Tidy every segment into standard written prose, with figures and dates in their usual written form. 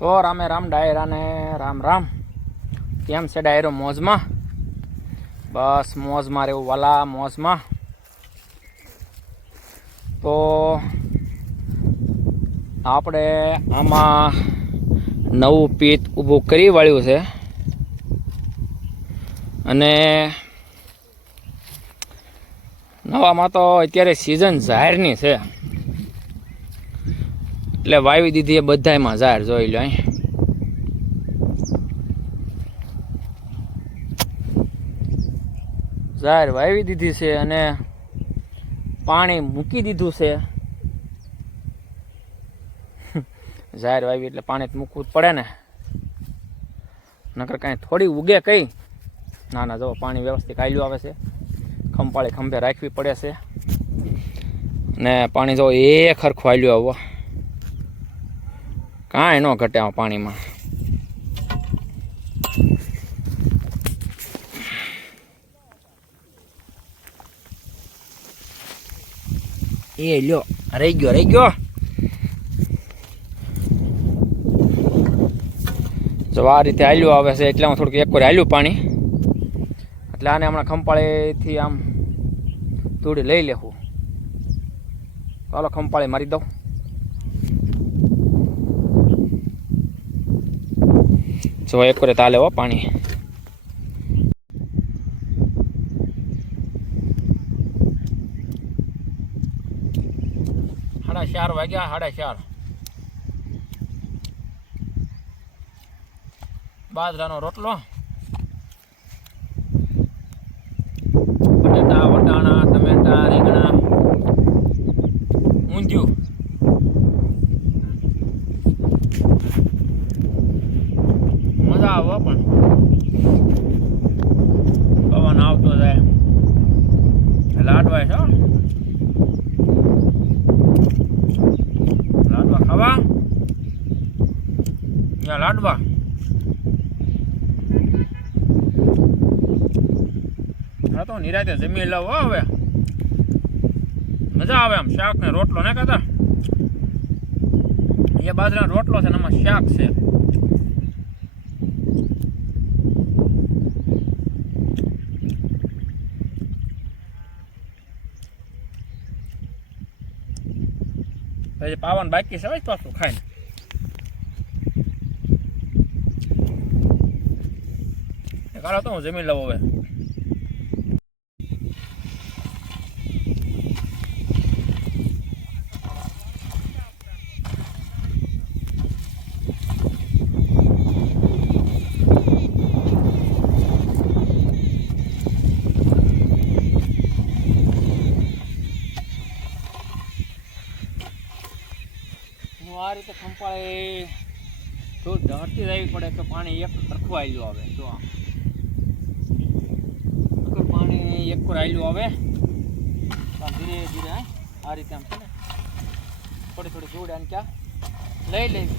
તો રામે રામ ડાયરાને રામ રામ. કેમ છે ડાયરો? મોજમાં? બસ મોજમાં રહેવું વાલા, મોજમાં. તો આપણે આમાં નવું પીત ઊભું કરી વાળ્યું છે અને નવામાં તો અત્યારે સિઝન ઝાહેરની છે એટલે વાવી દીધી એ બધામાં ઝાહેર. જોઈ લો અહીં ઝાહેર વાવી દીધી છે અને પાણી મૂકી દીધું છે. ઝાહેર વાવી એટલે પાણી મૂકવું જ પડે ને, નકર કાંઈ થોડી ઉગે કઈ. ના ના, જો પાણી વ્યવસ્થિત આયલું આવે છે, ખંપાળી ખંભે રાખવી પડે છે ને પાણી જો એક હરખું આયલું આવો, કાંઈ ન ઘટે આ પાણીમાં. એ લ્યો, રહી ગયો. જો આ રીતે હાલ્યું આવે છે એટલે હું થોડુંક એક વાર હાલ્યું પાણી, એટલે આને હમણાં ખંપાળીથી આમ થોડી લઈ લેવું. ચાલો ખંપાળી મારી દઉં. જો એક વાર તાલે હો પાણી. સાડા 4 વાગ્યા, 4:30. બાજરાનો રોટલો, બટેટા, વટાણા, ટમેટા, રીંગણા, ઊંધિયું. મજા આવે પણ પવન આવતો જાય. લાડવા છે, લાડવા ખાવા. લાડવા હા તો નિરાતે જમી લઉં. હવે મજા આવે આમ. શાક ને રોટલો ને કહેતા, એ બાજરાનો રોટલો છે ને આમાં શાક છે. પછી પાવન બાકી છે પાછું ખાઈને. કાઢો તો હું જમી લઉં હવે. આ રીતે ખંપાળી થોડું ઢળતી રહેવી પડે તો પાણી એક સરખું આવેલું આવે. જો પાણી એક પર આવેલું આવે ધીરે ધીરે આ રીતે આમ છે ને થોડી થોડી જોડ આને ક્યાં લઈ લેવી.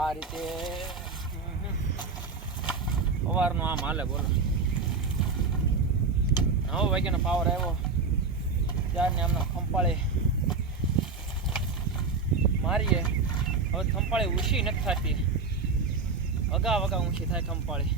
આ રીતે સવારનો આમ હાલે. બોલો 9 વાગ્યાનો પાવર આવ્યો ત્યારને આમનો ખંપાળી મારીએ. હવે ખંપાળી ઊંચી નથી થતી, વગા ઊંચી થાય ખંપાળી.